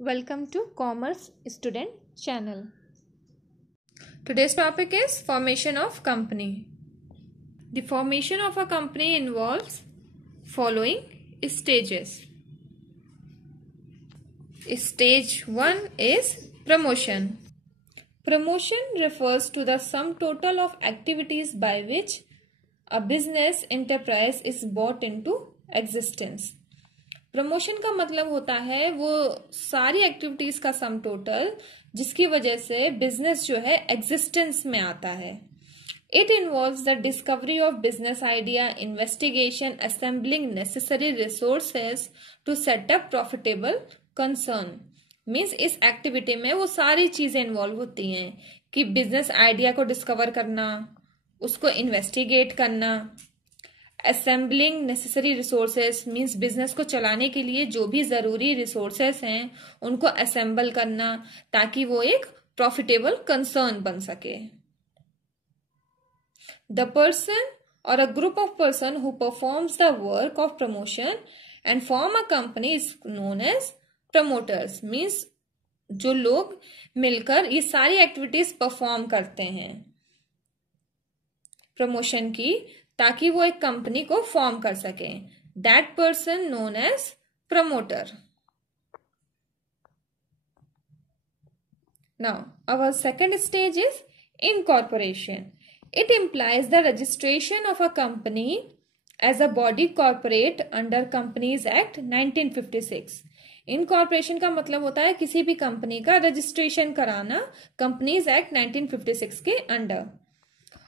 Welcome to Commerce Student channel. Today's topic is formation of company. The formation of a company involves following stages. Stage 1 is promotion. Promotion refers to the sum total of activities by which a business enterprise is brought into existence. Promotion का मतलब होता है वो सारी activities का sum total जिसकी वजह से बिजनेस जो है एग्जिस्टेंस में आता है. It involves the discovery of business idea, investigation, assembling necessary resources to set up profitable concern. Means इस एक्टिविटी में वो सारी चीजें इन्वॉल्व होती हैं कि बिजनेस आइडिया को डिस्कवर करना, उसको इन्वेस्टिगेट करना, assembling necessary resources means business को चलाने के लिए जो भी जरूरी रिसोर्सेस हैं उनको असेंबल करना ताकि वो एक प्रॉफिटेबल कंसर्न बन सके. द पर्सन और a group of person who performs the work of promotion and form a company is known as promoters. Means जो लोग मिलकर ये सारी एक्टिविटीज परफॉर्म करते हैं प्रमोशन की ताकि वो एक कंपनी को फॉर्म कर सके, that person known as promoter. Now our second stage is incorporation. It implies the registration of a company as a body corporate under companies act 1956. Incorporation का मतलब होता है किसी भी कंपनी का रजिस्ट्रेशन कराना कंपनीज एक्ट 1956 के अंडर.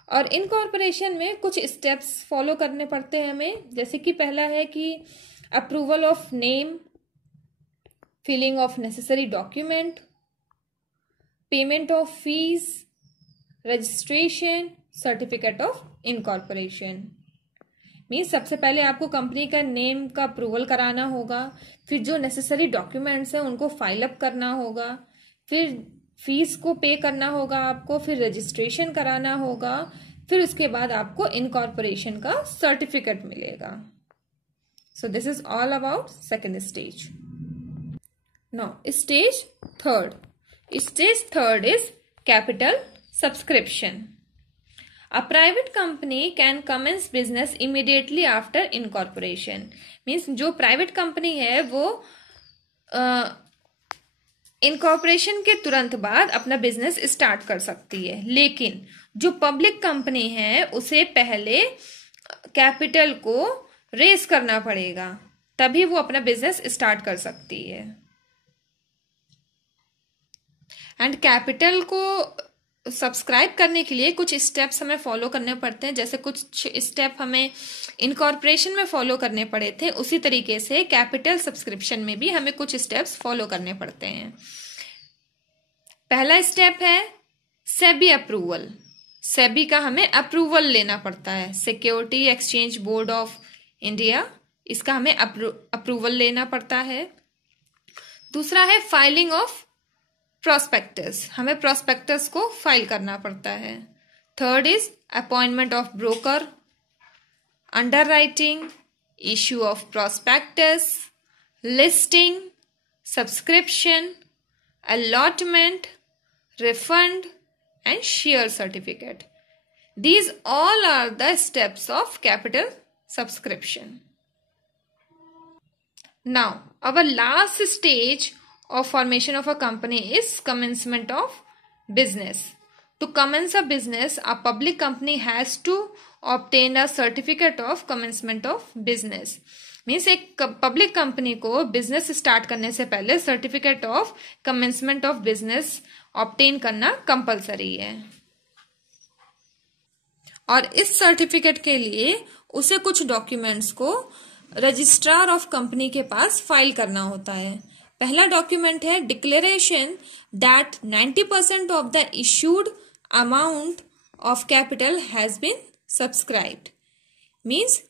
और इनकॉर्पोरेशन में कुछ स्टेप्स फॉलो करने पड़ते हैं हमें, जैसे कि पहला है कि approval of name, filing of necessary document, payment of fees, registration, certificate of incorporation. Means सबसे पहले आपको कंपनी का नेम का अप्रूवल कराना होगा, फिर जो नेसेसरी डॉक्यूमेंट्स हैं उनको फाइल अप करना होगा, फिर फीस को पे करना होगा आपको, फिर रजिस्ट्रेशन कराना होगा, फिर उसके बाद आपको इनकॉर्पोरेशन का सर्टिफिकेट मिलेगा. So this is all about second stage. Now stage third. Stage third is capital subscription. A private company can commence business immediately after incorporation. Means जो प्राइवेट कंपनी है वो इनकॉर्पोरेशन के तुरंत बाद अपना बिजनेस स्टार्ट कर सकती है, लेकिन जो पब्लिक कंपनी है उसे पहले कैपिटल को रेस करना पड़ेगा, तभी वो अपना बिजनेस स्टार्ट कर सकती है. एंड कैपिटल को सब्सक्राइब करने के लिए कुछ स्टेप्स हमें फॉलो करने पड़ते हैं. जैसे कुछ स्टेप हमें इनकॉर्पोरेशन में फॉलो करने पड़े थे, उसी तरीके से कैपिटल सब्सक्रिप्शन में भी हमें कुछ स्टेप्स फॉलो करने पड़ते हैं. पहला स्टेप है सेबी अप्रूवल. सेबी का हमें अप्रूवल लेना पड़ता है. Security exchange board of India, इसका हमें अप्रूवल लेना पड़ता है. दूसरा है फाइलिंग ऑफ प्रोस्पेक्टस. हमें प्रोस्पेक्टस को फाइल करना पड़ता है. Third is appointment of broker, underwriting, issue of prospectus, listing, subscription, allotment, refund and share certificate. These all are the steps of capital subscription. Now, our last stage of formation of a company is commencement of business. To commence a business, a public company has to obtain a certificate of commencement of business. Means एक public company को business start करने से पहले certificate of commencement of business obtain करना compulsory है. और इस certificate के लिए उसे कुछ डॉक्यूमेंट्स को रजिस्ट्रार ऑफ कंपनी के पास फाइल करना होता है. पहला डॉक्यूमेंट है declaration that 90% of the issued amount of capital has been subscribed. Means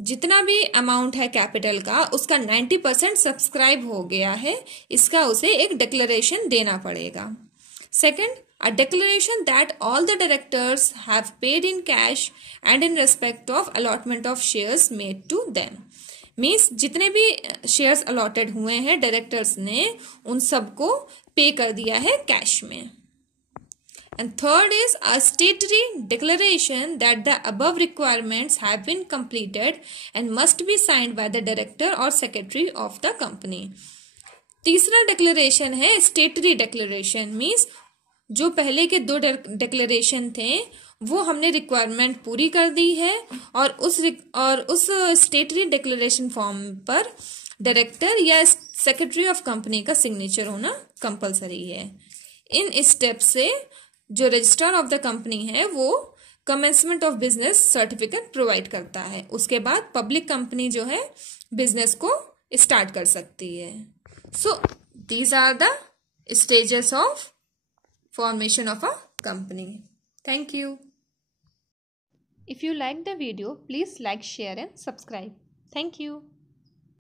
जितना भी अमाउंट है कैपिटल का उसका 90% सब्सक्राइब हो गया है, इसका उसे एक डिक्लेरेशन देना पड़ेगा. Second, a declaration that all the directors have paid in cash and in respect of allotment of shares made to them. Means जितने भी शेयर्स अलॉटेड हुए हैं डायरेक्टर्स ने उन सबको पे कर दिया है कैश में. And third is a statutory declaration that the above requirements have been completed and must be signed by the director or secretary of the company. तीसरा डिक्लेरेशन है स्टेटरी डिक्लेरेशन. मीन्स जो पहले के 2 डिक्लेरेशन थे वो हमने रिक्वायरमेंट पूरी कर दी है और उस स्टेटरी डिक्लेरेशन फॉर्म पर डायरेक्टर या सेक्रेटरी ऑफ कंपनी का सिग्नेचर होना कंपलसरी है. इन स्टेप से जो रजिस्ट्रार ऑफ द कंपनी है वो commencement of business certificate provide करता है. उसके बाद पब्लिक कंपनी जो है बिजनेस को स्टार्ट कर सकती है. So these are the stages of formation of a company. Thank you. If you like the video, please like, share and subscribe. Thank you.